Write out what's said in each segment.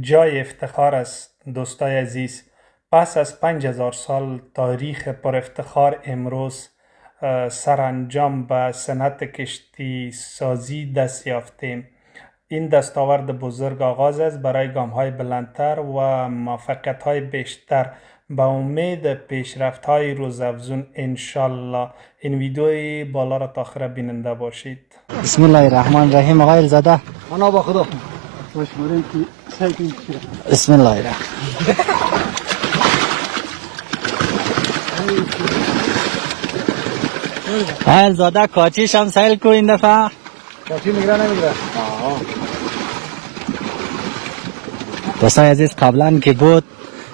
جای افتخار است دوستای عزیز. پس از 5000 سال تاریخ پر افتخار امروز سرانجام به صنعت کشتی سازی دست یافتیم. این دستاورد بزرگ آغاز است برای گام های بلندتر و موفقیت های بیشتر. با امید پیشرفت های روزافزون انشالله. این ویدیوی بالا را تا آخر بیننده باشید. بسم الله الرحمن الرحیم. آقای الزاده انا با خدا بسم الله الرحمن. آقای الزاده کاچیش هم سیل کو این دفعه. کاچی میگیره نمیگیره. دوستای عزیز قبلا که بود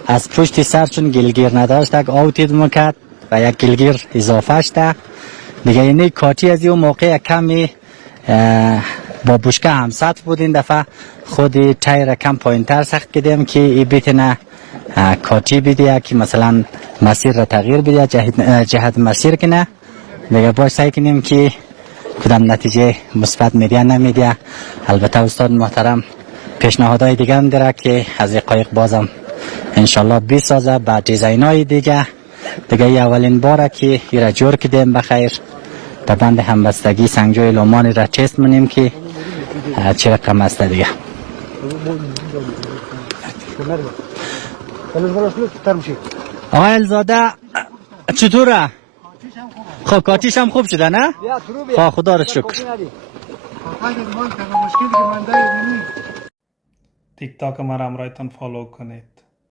از پشت سر چون گلگیر نداشت یک آوتید میکرد و یک گلگیر اضافه شده دیگه. اینی کاچی از اون موقع کمی با بشکه هم سطح بود. این دفعه خود تایر کم پایین تر سخت کردیم که ای بتونه کاچی بده که مثلا مسیر را تغییر بده، جهت مسیر کنه دیگه. باش سعی کنیم که کدام نتیجه مثبت میده نمیده. البته استاد محترم پیشنهادهای دیگه هم داره که از این قایق بازم انشالله بسازه با دیزاینای دیگه. ای اولین باره که ایرا جور کردیم بخیر. به بند همبستگی سنگجوی لومانی را تست منیم که چه رقم است دیگه. آقای الزاده چطوره؟ خب کاتیش هم خوب شده نه؟ خب خدا را شکر. تیک تاک ما را همراهتان فالو کنید.